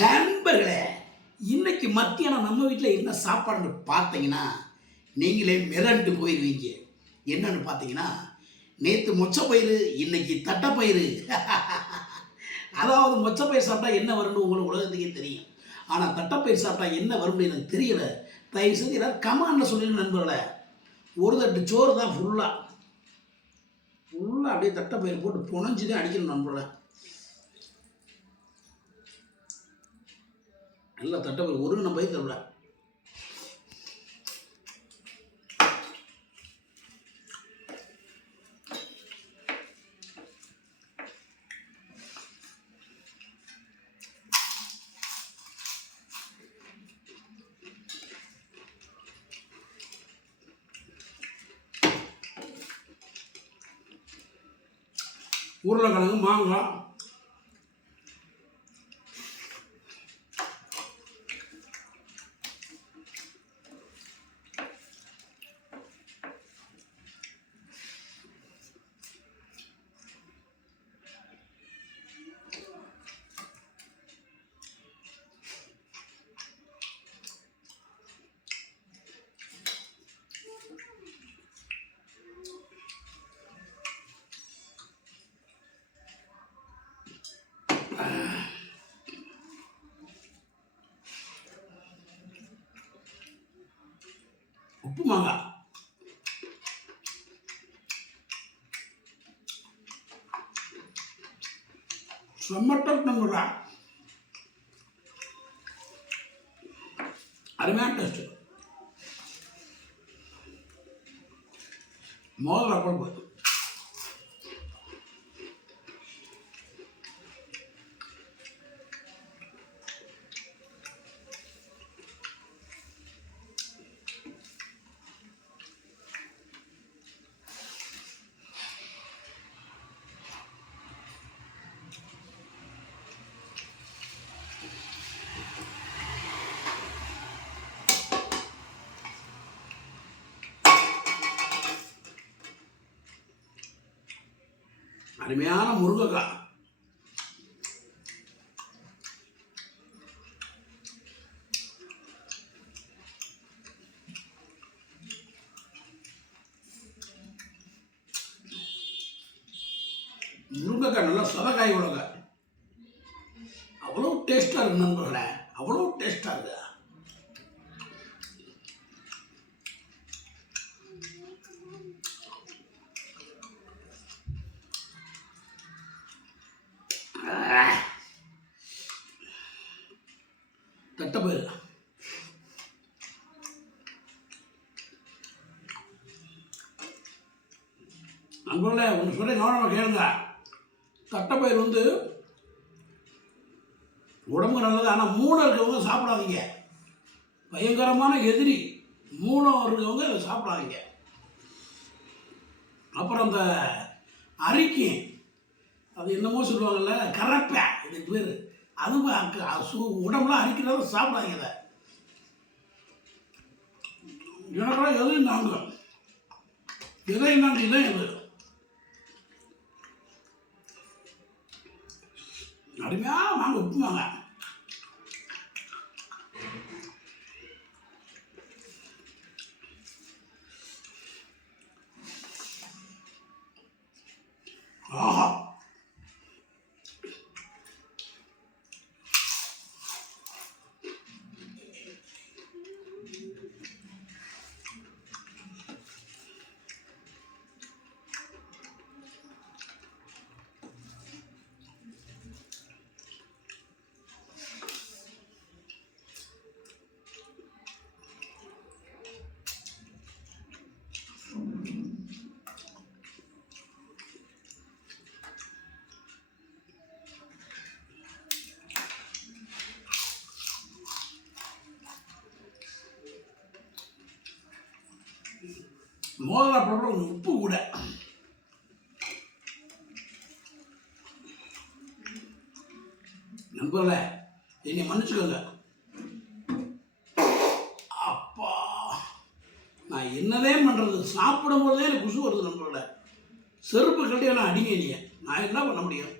நண்பர்களே, இன்னைக்கு மத்தியானம் நம்ம வீட்டில் என்ன சாப்பாடுன்னு பார்த்தீங்கன்னா நீங்களே மிரண்டு போயிடுவீங்க. என்னன்னு பார்த்தீங்கன்னா, நேற்று மொச்சப்பயிறு, இன்னைக்கு தட்டைப்பயிறு. அதாவது மொச்சப்பயிர் சாப்பிட்டா என்ன வரும்னு உங்களுக்கு உலகத்துக்கே தெரியும். ஆனால் தட்டைப்பயிர் சாப்பிட்டா என்ன வரும்னு எனக்கு தெரியல. தயவு செஞ்சு எல்லாரும் கமாண்டில் சொல்லிடுங்க நண்பர்களே. ஒரு தட்டு சோறு தான் ஃபுல்லாக அப்படியே தட்டைப்பயிர் போட்டு புனைஞ்சு தான் அடிக்கணும் நண்பர்களே. நல்லா தட்டைப்பயிர் ஒரு நம்ம பயிர் தரல. உருளைக்கிழங்கு, மாங்காய், உப்பு மாங்காய், செம்மட்டம் நம்மளா அருமையான டேஸ்ட். மோதிர குழம்பு, அருமையான முருங்கைக்காய், முருங்கைக்காய் நல்லா சதக்காய் உலக அவ்வளோ டேஸ்டாக இருக்கு நண்பர்களே, அவ்வளோ டேஸ்டாக இருக்கு. தட்டைப்பயிறு நண்பர்களே, ஒன்று சொல்ல கவனமாக கேளுங்க. தட்டைப்பயிர் உடம்புக்கு நல்லது. ஆனால் மூணை இருக்கவங்க சாப்பிடாதீங்க. பயங்கரமான எதிரி. மூணை இருக்கவங்க அதை சாப்பிடாதீங்க. அப்புறம் அந்த அரிக்கி, அது என்னமோ சொல்லுவாங்கல்ல, கரப்பை, இதுக்கு பேர். அது உடம்புலாம் அரிக்கிறத சாப்பிடாதீங்க. அதை எனக்கெல்லாம் எதையும் தாங்க, எதையும் தாங்க, இதான் இது அருமையாக வாங்க உப்புமாங்க. ஆஹா, மோதிர போடுற கொஞ்சம் உப்பு கூட. நண்பர்களே, என்னை மன்னிச்சுக்கோங்க. அப்பா, நான் என்னதே பண்ணுறது? சாப்பிடும் போதே எனக்கு குசு வருது நண்பர்களே. செருப்பு கட்டி நான் அடிங்க. நான் என்ன பண்ண முடியும்?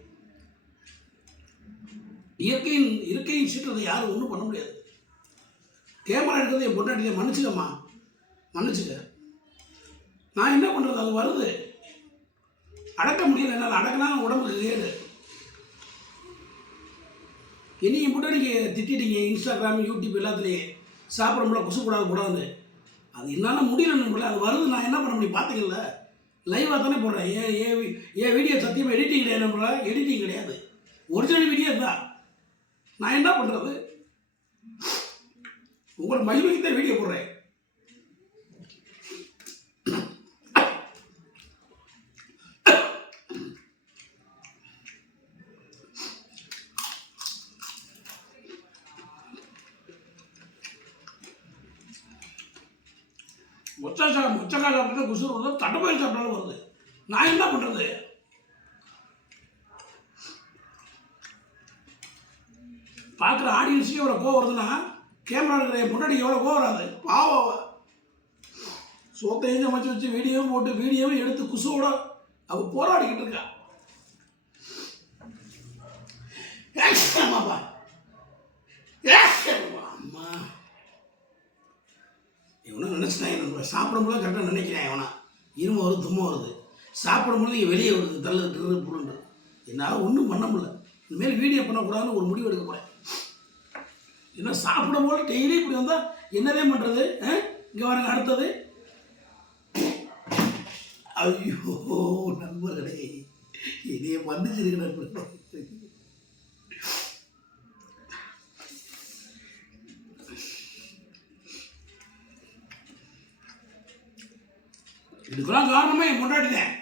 இருக்கையின் சீற்றத்தை யாரும் ஒன்றும் பண்ண முடியாது. கேமரா எடுக்கிறது என் பொண்டாட்டியை மன்னிச்சுக்கம்மா, மன்னிச்சுக்க. நான் என்ன பண்ணுறது, அது வருது, அடக்க முடியல, என்னால் அடக்கினா உடம்புக்கு கேடு. இனியும் கூட நீங்கள் திட்டிட்டீங்க இன்ஸ்டாகிராம் யூடியூப் எல்லாத்துலேயே சாப்பிட கொசு கூடாது. அது என்னால் முடியலன்னு அது வருது, நான் என்ன பண்ண முடியும்? பார்த்தீங்கல்ல, லைவாக தானே போடுறேன். ஏன் வீடியோ சத்தியமாக எடிட்டிங் கிடையாது, நம்மள எடிட்டிங் கிடையாது, ஒரிஜினல் வீடியோ தான். நான் என்ன பண்ணுறது? உங்களை மகிழ்ச்சிக்கு தான் வீடியோ போடுறேன். மொச்சக்காய் சாப்பிட்டு குசுறு வருது, தட்டைப்பயிர் சாப்பிட்டாலும் வருது. நான் என்ன பண்ணுறது? பார்க்குற ஆடியன்ஸுக்கு எவ்வளோ கோவம் வருதுன்னா, கேமரா இருக்கிற முன்னாடி எவ்வளோ கோவம் வராது. பாவம், சோத்தையும் சமைச்சு வச்சு வீடியோவும் போட்டு வீடியோவும் எடுத்து குசுவோட அவள் போராடிக்கிட்டு இருக்கா. அம்மா இவனும் நினச்சிட்டேன், நம்ம சாப்பிடும்போது கரெக்டாக நினைக்கிறேன். இவனா இரும வருது, தும்மா வருது, சாப்பிடும்போது இங்கே வெளியே வருது, தள்ளு புருண்டு. என்னால் ஒன்றும் பண்ண முடியல. இனிமேல் வீடியோ பண்ணக்கூடாதுன்னு ஒரு முடிவு எடுக்க போகிறேன். என்ன சாப்பிடும்போது டெய்லி இப்படி வந்தால் என்னதே பண்ணுறது? இங்கே வரங்க அடுத்தது. ஐயோ நண்பர்களே, இதையே மன்னிச்சிருக்கு நண்பர்களே. இதுக்கெல்லாம் காரணமே என் கொண்டாடினேன்.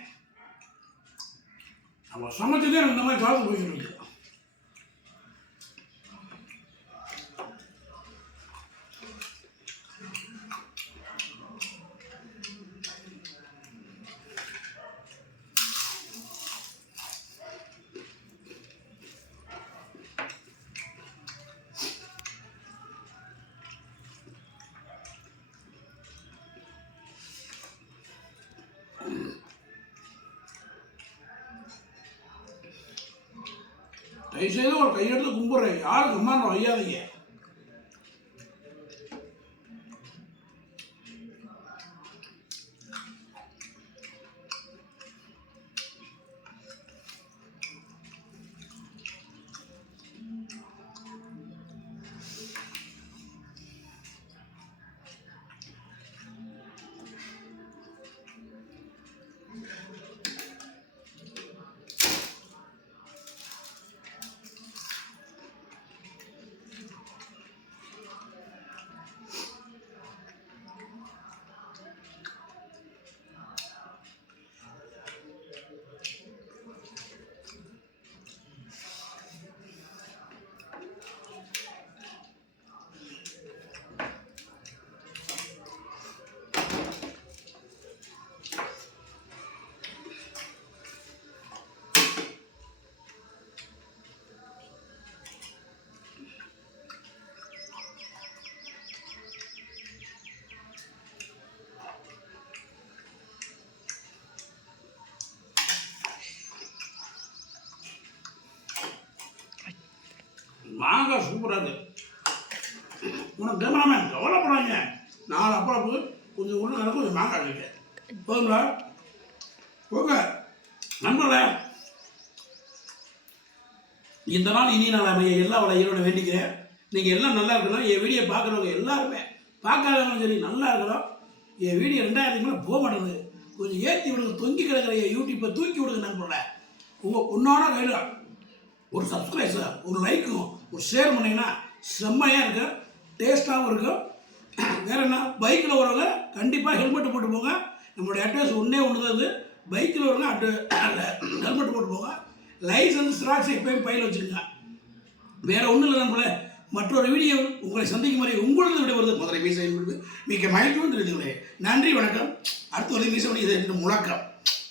நம்ம சமைச்சதே இந்த மாதிரி காலத்து போயிட்டு இருக்கு. தயவுசெய்து ஒரு கையெடுத்து கும்பிட்றேன், யாரும் கம்மாண்டம் வையாதீங்க. மாங்காய் சூப்பராக இருக்குது. உனக்கு கேமராமேன் கவலைப்படாங்க, 4 அப்பளப்பு கொஞ்சம் உள்ள நடக்கும், கொஞ்சம் மாங்காய் இருக்கு. போதுங்களா? போங்க நண்பர்களே, இந்த நாள் இனி நாள் அமைய எல்லா வளையலோட வேண்டிக்கிறேன். நீங்கள் எல்லாம் நல்லா இருக்கணும். என் வீடியோ பார்க்குறவங்க எல்லாருமே, பார்க்காதவங்களும் சரி, நல்லா இருக்கணும். என் வீடியோ 2000 மேலே போக மாட்டேங்குது, கொஞ்சம் ஏற்றி விடுங்க. தொங்கி கிடக்கிற என் யூடியூப்பை தூக்கி விடுங்க நண்பர்களே. உங்கள் பொண்ணான கையில் ஒரு சப்ஸ்கிரைபர், ஒரு லைக்கும், ஒரு ஷேர் பண்ணிங்கன்னா செம்மையாக இருக்கும், டேஸ்ட்டாகவும் இருக்கும். வேறு என்ன, பைக்கில் வரவங்க கண்டிப்பாக ஹெல்மெட்டு போட்டு போங்க. நம்மளுடைய அட்ரஸ் ஒன்று தான். அது பைக்கில் வரவங்க ஹெல்மெட் போட்டு போங்க. லைசன்ஸ் ஸ்ராக்ஸ் எப்பயும் பையில் வச்சுருங்க. வேறு ஒன்றும் இல்லை நண்பர்களே. மற்றொரு வீடியோ உங்களை சந்திக்கும் வரை உங்களது விட வருது மதுரை மீசை என்பது மிக மகிழ்ச்சியும் தெரிவித்துள்ளேன். நன்றி, வணக்கம். அடுத்த ஒரு மீசை முழக்கம்.